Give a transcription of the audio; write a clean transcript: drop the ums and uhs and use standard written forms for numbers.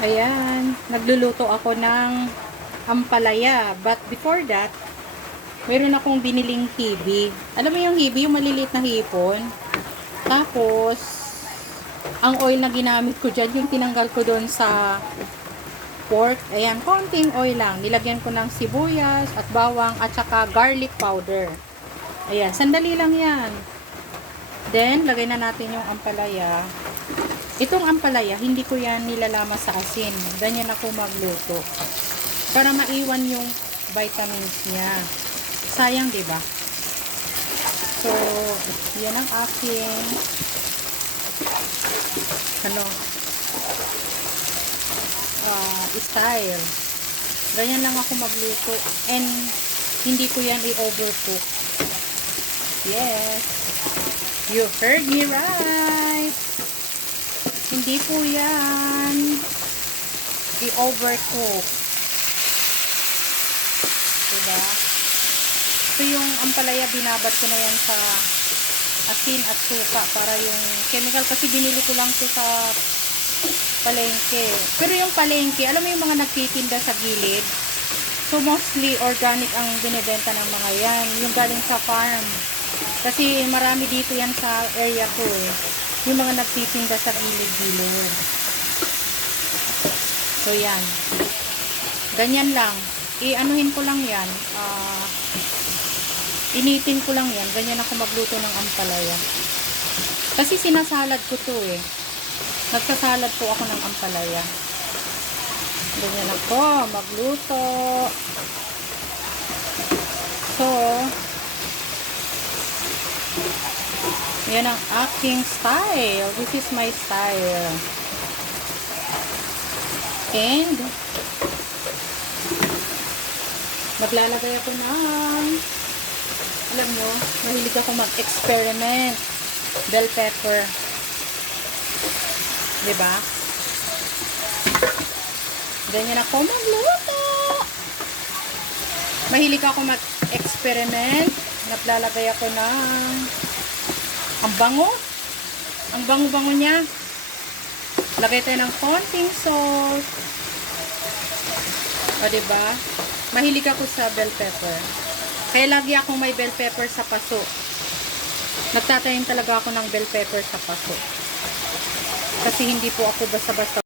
Ayan, nagluluto ako ng ampalaya. But before that, meron akong biniling hibi. Alam mo yung hibi, yung maliliit na hipon? Tapos, ang oil na ginamit ko dyan, yung tinanggal ko doon sa pork. Ayan, konting oil lang. Nilagyan ko ng sibuyas at bawang at saka garlic powder. Ayan, sandali lang yan. Then, lagay na natin yung ampalaya. Itong ampalaya, hindi ko yan nilalama sa asin. Ganyan ako magluto. Para maiwan yung vitamins niya. Sayang, di ba? So, yan ang aking style. Ganyan lang ako magluto. And, hindi ko yan i-overcook. Yes. You heard me right. Hindi po yan i-overcook. Diba? So, yung ampalaya, binabad ko na yan sa asin at suka para yung chemical. Kasi binili ko lang to sa palengke. Pero yung palengke, alam mo yung mga nagtitinda sa gilid? So, mostly organic ang binibenta ng mga yan. Yung galing sa farm. Kasi marami dito yan sa area ko eh. Yung mga nagtitinda sa gilid-gilid. So, yan. Ganyan lang. I-anuhin ko lang yan. Initin ko lang yan. Ganyan ako magluto ng ampalaya. Kasi sinasalad ko to eh. Nagsasalad po ako ng ampalaya. Ganyan ako magluto. So, yan ang aking style. This is my style. And, maglalagay ako ng, alam nyo, mahilig ako mag-experiment. Bell pepper. Diba? Ganyan ako magluto. Mahilig ako mag-experiment. Naglalagay ako ng ang bango. Ang bango-bango niya. Lagay tayo ng konting salt. O, diba? Mahilig ako sa bell pepper. Kaya lagi akong may bell pepper sa paso. Nagtatanim talaga ako ng bell pepper sa paso. Kasi hindi po ako basta-basta